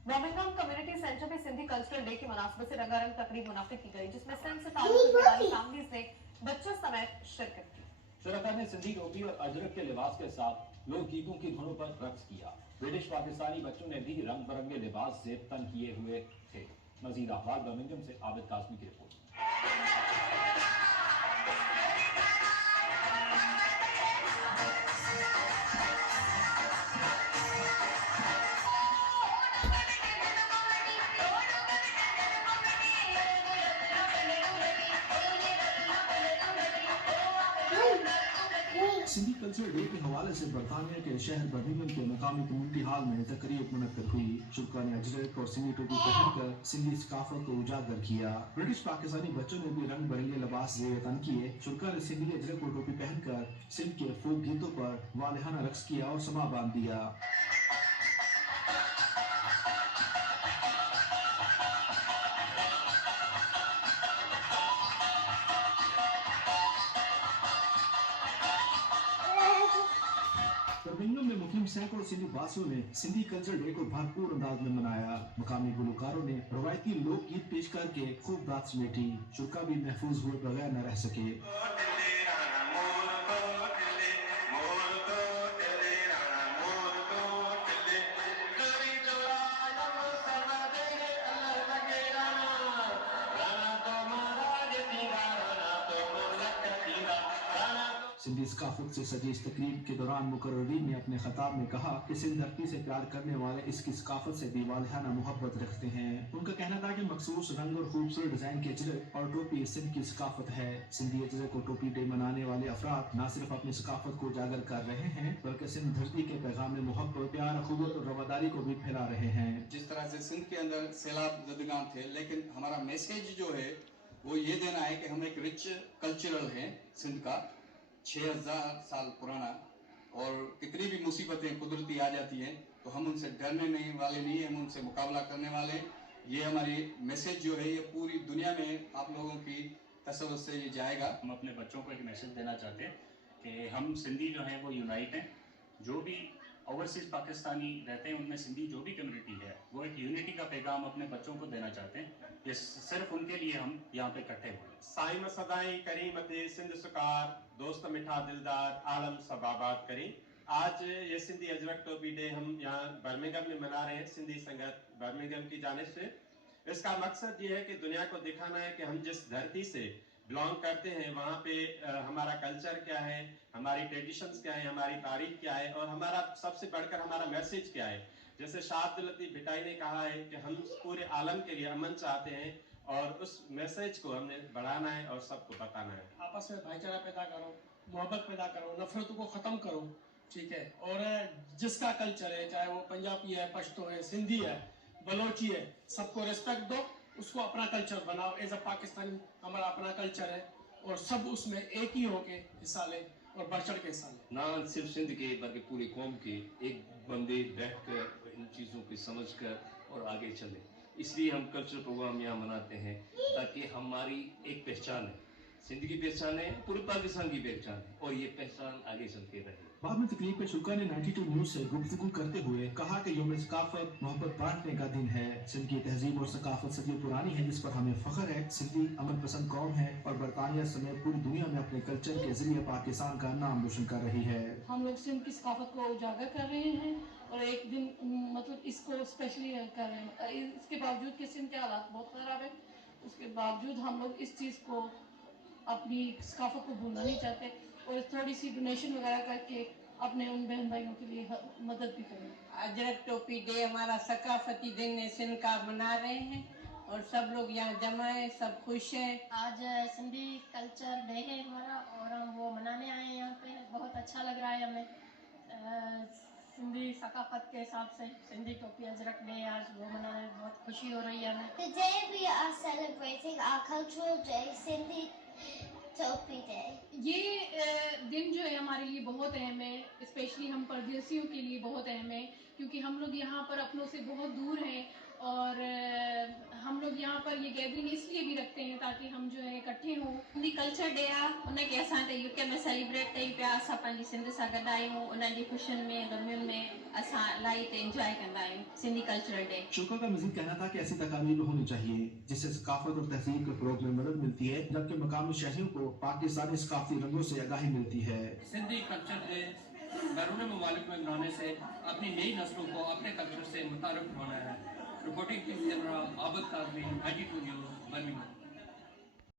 Birmingham community centre में Sindhi cultural day की मुनासबत से रंगारंग तकरीब मुनाफिद की गई, जिसमें सिंध से ताल्लुक रखने वाली फैमिलीज ने बच्चों समेत शिरकत की। शुरका ने सिंधी टोपी और अजरक के लिबास के साथ लोकगीतों की धुनों पर रक्स किया। ब्रिटिश पाकिस्तानी बच्चों ने भी रंग बिरंगे लिबास से तन किए हुए थे। मजीद अखबार बर्मिंघम से आबिद कासमी की रिपोर्ट। सिंधी कल्चरल डे के हवाले से बरतानिया के शहर बर्मिंघम के मकामी कम्युनिटी हॉल में तकरीब मुनक्कद हुई। शुक्रा ने अजरक और सिंधी टोपी पहनकर सिंधी सकाफत को उजागर किया। ब्रिटिश पाकिस्तानी बच्चों ने भी रंग बिरंगे लिबास ज़ेर तन किए। शुक्रा ने सिंधी अजरक और टोपी पहनकर सिंध के फोक गीतों पर वालिहाना रक्स किया और समा बांध दिया। बर्मिंघम में मुस्लिम सैकड़ों सिंधी वासियों ने सिंधी कल्चरल डे को भरपूर अंदाज में मनाया। मकामी गुलकारों ने रवायती लोकगीत पेश करके खूब बात समेटी। शुक्रा भी महफूज हुए बगैर न रह सके। सिंधी सकाफत से सजी इस तकरीब के दौरान मुकर्ररीन ने अपने खिताब में कहा कि सिंध धरती से प्यार करने वाले इसकी सकाफत से भी वालिहाना मोहब्बत रखते हैं। उनका कहना था कि मखसूस रंग और खूबसूरत डिजाइन के अजरक और टोपी सिंध की सकाफत है। सिंधी अजरक और टोपी डे मनाने वाले अफराद न सिर्फ अपनी सकाफत को उजागर कर रहे हैं, बल्कि सिंध धरती के पैगाम मोहब्बत, प्यार, अखुवत और रवादारी को भी फैला रहे हैं। जिस तरह से सिंध के अंदर सैलाब ज़दगान थे, लेकिन हमारा मैसेज जो है वो ये देना है कि हम एक रिच कल्चरल हैं सिंध का, 6000 साल पुराना, और कितनी भी मुसीबतें कुदरती आ जाती हैं तो हम उनसे डरने नहीं वाले नहीं, हम उनसे मुकाबला करने वाले हैं। ये हमारी मैसेज जो है ये पूरी दुनिया में आप लोगों की तसव्वुर से ये जाएगा। हम अपने बच्चों को एक मैसेज देना चाहते हैं कि हम सिंधी जो हैं वो यूनाइट हैं। जो भी ओवरसीज पाकिस्तानी रहते हैं उनमें सिंधी जो भी कम्युनिटी है वो एक यूनिटी का पैगाम अपने बच्चों को देना चाहते हैं। ये सिर्फ उनके लिए हम यहाँ पे इकट्ठे हुए। साइम सदाई करीमते सिंध सुकार, दोस्त मिठा दिलदार, आलम सबाबाद करी। आज ये सिंधी अजरक टोपी डे हम यहाँ बर्मिंघम में मना रहे हैं, सिंधी संगत बर्मिंघम की जानिब से। इसका मकसद ये है कि दुनिया को दिखाना है कि हम जिस धरती से बिलोंग करते हैं वहाँ पे हमारा कल्चर क्या है, हमारी ट्रेडिशंस क्या है, हमारी तारीख क्या है, और हमारा सबसे बढ़कर हमारा मैसेज क्या है। जैसे शाह अब्दुल लतीफ भिटाई ने कहा है कि हम पूरे आलम के लिए अमन चाहते हैं और उस मैसेज को हमने बढ़ाना है और सबको बताना है। आपस में भाईचारा पैदा करो, मोहब्बत पैदा करो, नफरत को ख़त्म करो, ठीक है। और जिसका कल्चर है, चाहे वो पंजाबी है, पश्तो है, सिंधी है, बलोची है, सबको रिस्पेक्ट दो, उसको अपना कल्चर बनाओ। एज अ पाकिस्तानी हमारा अपना कल्चर है और सब उसमें एक ही होके हिस्सा लें और बढ़ चढ़ के हिस्सा लें। ना सिर्फ सिंध के बल्कि पूरी कौम के एक बंदे बैठ कर इन चीज़ों की समझ कर और आगे चले। इसलिए हम कल्चरल प्रोग्राम यहाँ मनाते हैं ताकि हमारी एक पहचान है, सिंध की पहचान है, पूरे पाकिस्तान की पहचान है, और ये पहचान आगे चलते रहे। बाद में तकरीब पे शुक्रा ने 92 न्यूज से गुफ्तगू करते हुए कहा कि यौम सकाफत मोहब्बत बांटने का दिन है। सिंध की तहजीब और सकाफत सदियों पुरानी है, जिस पर हमें फख्र है। सिंधी अमन पसंद कौम है और बरतानिया समेत पूरी दुनिया में अपने कल्चर के जरिए पाकिस्तान का नाम रोशन कर रही है। हम लोग सिंध की सकाफत को उजागर कर रहे हैं और एक दिन मतलब इसको स्पेशली कर रहे हैं। इसके बावजूद कि सिंध के हालात बहुत ख़राब है, उसके बावजूद हम लोग इस चीज़ को, अपनी सकाफत को भूलना नहीं चाहते और थोड़ी सी डोनेशन वगैरह करके अपने उन बहन भाइयों के लिए मदद भी करें। अजरक टोपी डे हमारा सकाफती दिन है, सिंध का मना रहे हैं और सब लोग यहाँ जमा है, सब खुश हैं। आज सिंधी कल्चर डे है हमारा और हम वो मनाने आए हैं यहाँ पे। बहुत अच्छा लग रहा है हमें। सिंधी सकाफत के हिसाब से सिंधी टोपी अजरक डे आज वो मनाने में बहुत खुशी हो रही है हमें। Today we are celebrating our cultural day, Sindhi Topi Day. ये दिन जो है हमारे लिए बहुत अहम है, स्पेशली हम परदेसियों के लिए बहुत अहम है, क्योंकि हम लोग यहाँ पर अपनों से बहुत दूर हैं اور ہم لوگ یہاں پر یہ گیدرنگ اس لیے بھی رکھتے ہیں تاکہ ہم جو ہے اکٹھے ہوں. सिंधी कल्चर डे आहे उनखे असां हिते यूके में सेलिब्रेट कई पिया. असां पंहिंजी सिंध सां गॾु आहियूं. उन्हनि जी ख़ुशियुनि में ग़मियुनि में असां इलाही हिते इंजॉय कंदा आहियूं सिंधी कल्चरल डे. शुक्र का मजीद कहना था कि ऐसी तकारीर होनी चाहिए जिससे सकाफत और तहजीब के फरोग में मदद मिलती है, जबकि मकामी शहरियों को पाकिस्तानी सकाफती रंगों से आगाही मिलती है. सिंधी कल्चर डे बैरून ममालिक में मनाने से अपनी नई नस्लों को अपने कल्चर से मुतारफ होना है. Reporting team general Abid Kazmi, 92 news, Birmingham.